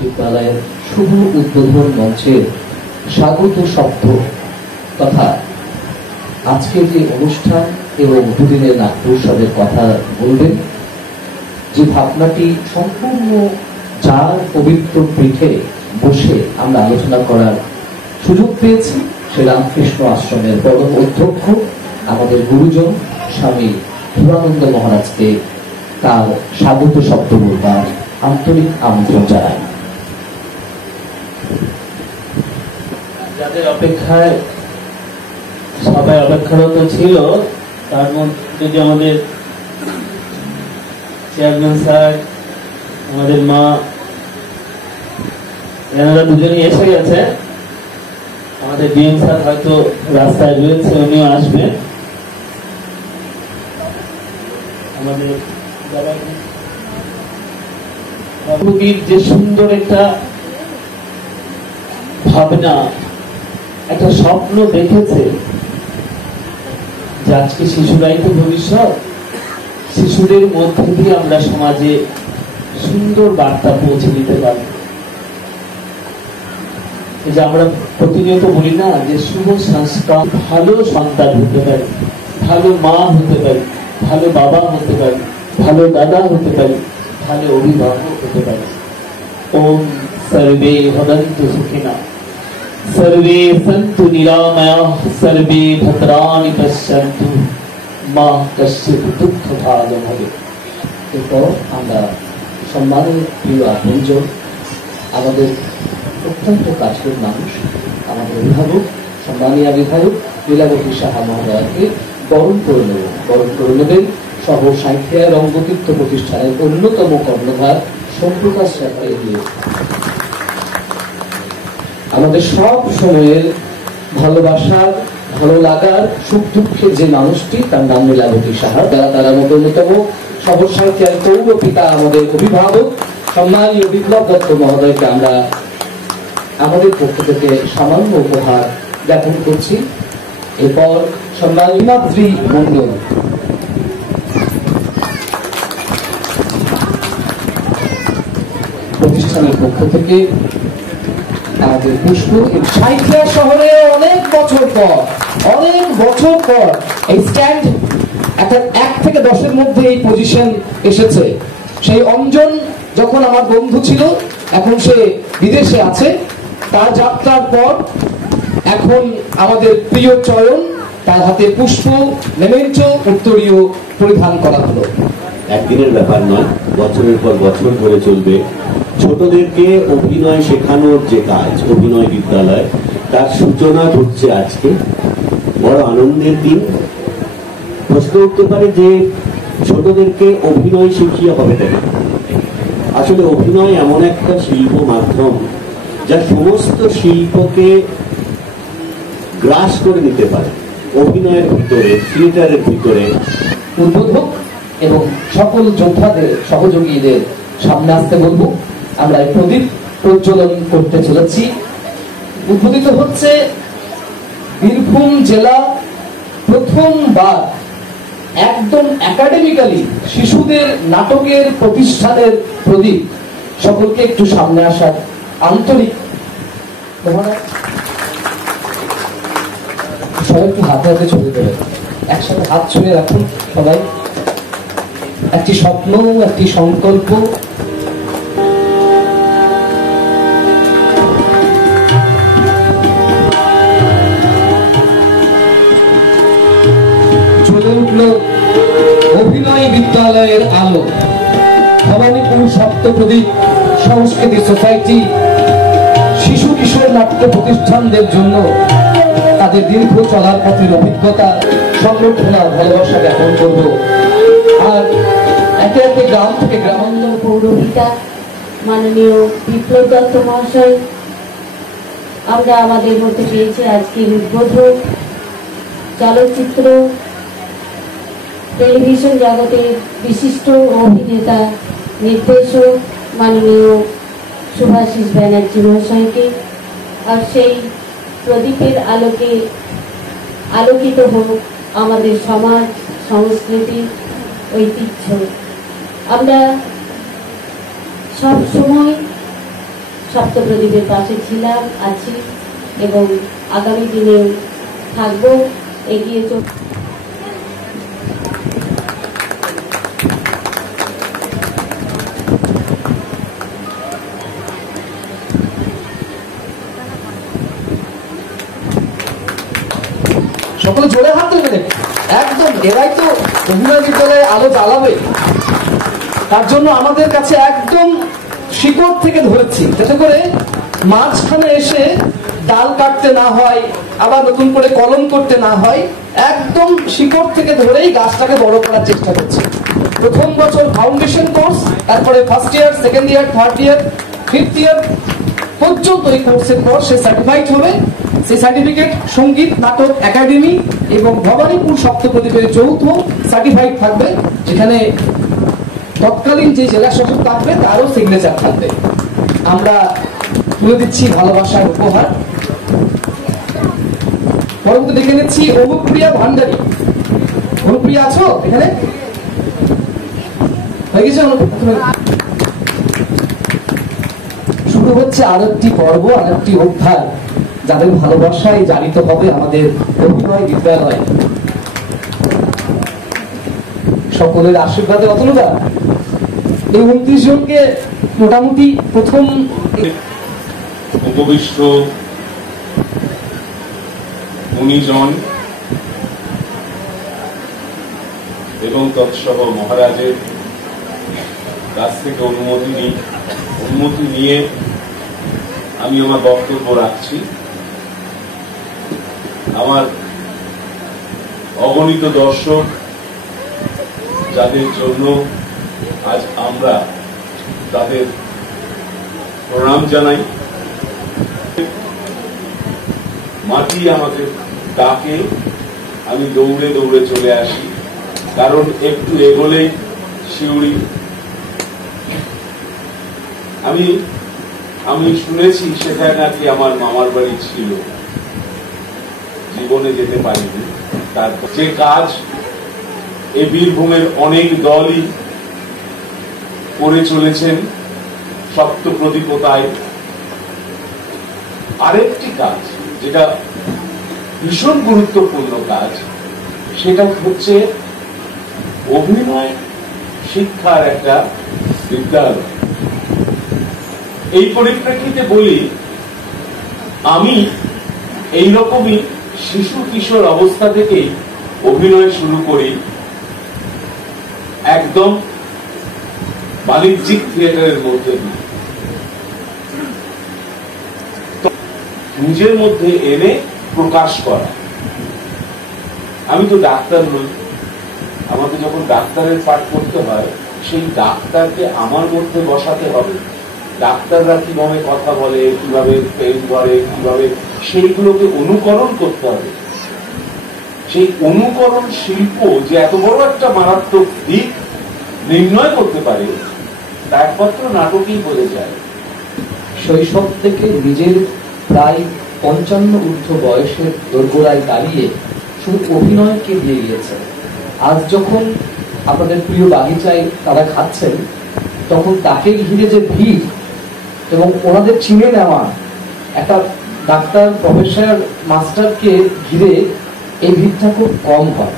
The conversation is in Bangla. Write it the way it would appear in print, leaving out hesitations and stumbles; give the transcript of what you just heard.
বিদ্যালয়ের শুভ উদ্বোধন মঞ্চের স্বাগত শব্দ তথা আজকের যে অনুষ্ঠান এবং দুদিনের নাট্য উৎসবের কথা বলবেন, যে ভাবনাটি সম্পূর্ণ যার পবিত্র পীঠে বসে আমরা আলোচনা করার সুযোগ পেয়েছি, সে রামকৃষ্ণ আশ্রমের পরম অধ্যক্ষ আমাদের গুরুজন স্বামী ধুরানন্দ মহারাজকে তার স্বাগত শব্দ বলবার আন্তরিক আমন্ত্রণ জানাই। যাদের অপেক্ষায় সবাই অপেক্ষারত ছিল, তার মধ্যে যদি আমাদের চেয়ারম্যান স্যার, আমাদের মা, এনারা দুজনেই এসে গেছে। আমাদের ডিএম স্যার হয়তো রাস্তায় রয়েছে, উনিও আসবেন। আমাদের বাবুবীর যে সুন্দর একটা ভাবনা, একটা স্বপ্ন দেখেছে যে আজকে শিশুরাই তো ভবিষ্যৎ, শিশুদের মধ্যে দিয়ে আমরা সমাজে সুন্দর বার্তা পৌঁছে দিতে পারি। এই যে আমরা প্রতিনিয়ত বলি না যে শুভ সংস্কার, ভালো সন্তান হতে পারে, ভালো মা হতে পারে, ভালো বাবা হতে পারে, ভালো দাদা হতে পারে, ভালো অভিভাবক হতে পারে। ওম সর্বে ভবন্তু সুখিনা, সর্বে সন্তু নিরাময়াঃ, সর্বে ভদ্রাণি পশ্যন্তু, মা কশ্চিৎ দুঃখভাগ ভবেৎ। এরপর আমরা সম্মানের প্রিয় আপনজন, আমাদের অত্যন্ত কাছের মানুষ, আমাদের অভিভাবক, সম্মানীয় বিধায়ক লীলাবতী সাহা মহোদয়কে বরণ করে নেবেন সহ সাঁইথিয়া রঙ্গতীর্থ প্রতিষ্ঠানের অন্যতম কর্ণধার সোমপ্রকাশ স্যারকে দিয়ে। আমাদের সব সময়ের ভালোবাসার, ভালো লাগার, সুখ দুঃখের যে মানুষটি, তার নাম লীলাবতী সাহা। তারা মধ্যে অন্যতম সহ সাঁইথিয়ার তৌর পিতা, আমাদের অভিভাবক সম্মানীয় বিপ্লব দত্ত মহোদয়কে আমরা আমাদের পক্ষ থেকে সামান্য উপহার জ্ঞাপন করছি। এরপর সম্মানীয় মাতৃ মন্ডল, প্রতিষ্ঠানের পক্ষ থেকে আমাদের পুষ্প। সাঁইথিয়া শহরে অনেক বছর পর এই স্ট্যান্ড একটা 1 থেকে 10-এর মধ্যে এই পজিশন এসেছে। সেই অঞ্জন যখন আমার বন্ধু ছিল, এখন সে বিদেশে আছে। তার যাত্রার পর এখন আমাদের প্রিয় চয়ন, তার হাতে পুষ্প, মেমেন্টো, উত্তরীয় পরিধান করা হলো। একদিনের ব্যাপার নয়, বছরের পর বছর ধরে চলবে। ছোটদেরকে অভিনয় শেখানোর যে কাজ, অভিনয় বিদ্যালয়, তার সূচনা হচ্ছে আজকে। বড় আনন্দের দিন। প্রশ্ন উঠতে পারে যে ছোটদেরকে অভিনয় শিখিয়ে হবে কেন? আসলে অভিনয় এমন একটা শিল্প মাধ্যম যা সমস্ত শিল্পকে গ্রাস করে নিতে পারে। অভিনয়ের ভিতরে, থিয়েটারের ভিতরে উদ্বোধক এবং সকল যোদ্ধাদের, সহযোগীদের সামনে আসতে বলবো। আমরা এই প্রদীপ প্রজ্বলন করতে চলেছি। উদ্বোধিত হচ্ছে বীরভূম জেলা প্রথমবার একদম একাডেমিক্যালি শিশুদের নাটকের প্রতিষ্ঠানের প্রদীপ। সকলকে একটু সামনে আসার আন্তরিক, সবাই একটু হাতে হাতে ছবি দেবে, একসাথে হাত ছুঁয়ে রাখুন সবাই। একটি স্বপ্ন, একটি সংকল্প, চলে উঠল অভিনয় বিদ্যালয়ের আলো। ভবানীপুর সপ্তপ্রদীপ সংস্কৃতি সোসাইটি শিশু কিশোর নাট্য প্রতিষ্ঠানদের জন্য তাদের দীর্ঘ চলার পথের অভিজ্ঞতা, সংরক্ষণা, ভালোবাসা জ্ঞাপন করব। আর একে একে গ্রাম থেকে গ্রামাঞ্চল পৌরহিতা মাননীয় বিপ্লব দত্ত মহাশয় আমরা আমাদের মধ্যে পেয়েছি আজকের উদ্বোধক, চলচ্চিত্র টেলিভিশন জগতের বিশিষ্ট অভিনেতা, নির্দেশক মাননীয় শুভাশিস ব্যানার্জি মহাশয়কে। আর সেই প্রদীপের আলোকে আলোকিত হোক আমাদের সমাজ, সংস্কৃতি, ঐতিহ্য। আমরা সব সময় সপ্তপ্রদীপের পাশে ছিলাম, আছি এবং আগামী দিনেও থাকবো, এগিয়ে চল। সকলে জোরে হাত তুলবে, একদম এরাই তো অভিনয় বিদ্যালয়ে আলো জ্বালাবে। তার জন্য আমাদের কাছে একদম শিকড় থেকে ধরেছি, যাতে করে মাঝখানে এসে ডাল কাটতে না হয়, আবার নতুন করে কলম করতে না হয়। একদম শিকড় থেকে ধরেই গাছটাকে বড় করার চেষ্টা করছি। প্রথম বছর ফাউন্ডেশন কোর্স, তারপরে first year, second year, third year, fifth year পর্যন্ত এই কোর্সের পর সে সার্টিফাইড হবে। সেই সার্টিফিকেট সঙ্গীত নাটক একাডেমি এবং ভবানীপুর সপ্তপ্রদীপের যৌথ সার্টিফাইড থাকবে, যেখানে তৎকালীন যে জেলা শাসক থাকবে তারও সিগনেচার থাকবে। আমরা তুলে দিচ্ছি ভালোবাসার উপহার। পরবর্তী দেখে নিচ্ছি অনুপ্রিয়া ভান্ডারী। অনুপ্রিয়া আছো এখানে? হয়ে গেছে। শুরু হচ্ছে আরেকটি পর্ব, আরেকটি অধ্যায়, যাদের ভালোবাসায় জানিত হবে আমাদের অভিনয় বিদ্যালয়। সকলের আশীর্বাদে অতনুদা এই 29 জনকে মোটামুটি প্রথম উপবিষ্ট মুনিজন এবং তৎসহ মহারাজের কাছ থেকে অনুমতি নিয়ে আমি আমার বক্তব্য রাখছি। আমার অগণিত দর্শক, যাদের জন্য আজ আমরা তাদের প্রণাম জানাই। মাটি আমাকে ডাকে, আমি দৌড়ে দৌড়ে চলে আসি, কারণ একটু এগোলেই শিউড়ি। আমি শুনেছি সেখানে নাকি আমার মামার বাড়ি ছিল, জীবনে যেতে পারিনি। তারপর যে কাজ এই বীরভূমের অনেক দলই করে চলেছেন সপ্তপ্রদীপতায়, আরেকটি কাজ যেটা ভীষণ গুরুত্বপূর্ণ কাজ, সেটা হচ্ছে অভিনয় শিক্ষার একটা বিদ্যালয়। এই পরিপ্রেক্ষিতে বলি, আমি এইরকমই শিশু কিশোর অবস্থা থেকেই অভিনয় শুরু করি, একদম বাণিজ্যিক থিয়েটারের মধ্যে দিয়ে নিজের মধ্যে এনে প্রকাশ করা। আমি তো ডাক্তার নই, আমাকে যখন ডাক্তারের পাঠ করতে হয়, সেই ডাক্তারকে আমার মধ্যে বসাতে হবে। ডাক্তাররা কিভাবে কথা বলে, কিভাবে পেন ধরে, কিভাবে সেইগুলোকে অনুকরণ করতে হবে। সেই অনুকরণ শিল্প যে এত বড় একটা মারাত্মক দিক নির্ণয় করতে পারে, তা একমাত্র নাটকেই বোঝা যায়। শৈশব থেকে নিজের প্রায় 55 ঊর্ধ্ব বয়সের দোরগোড়ায় দাঁড়িয়ে শুধু অভিনয়কে দিয়ে গিয়েছেন। আজ যখন আপনাদের প্রিয় বাগিচায় তারা খাচ্ছেন, তখন তাকে ঘিরে যে ভিড় এবং ওনাদের চিনে নেওয়া, একটা ডাক্তার, প্রফেসর, মাস্টারকে ঘিরে এই ভিড়টা খুব কম হয়।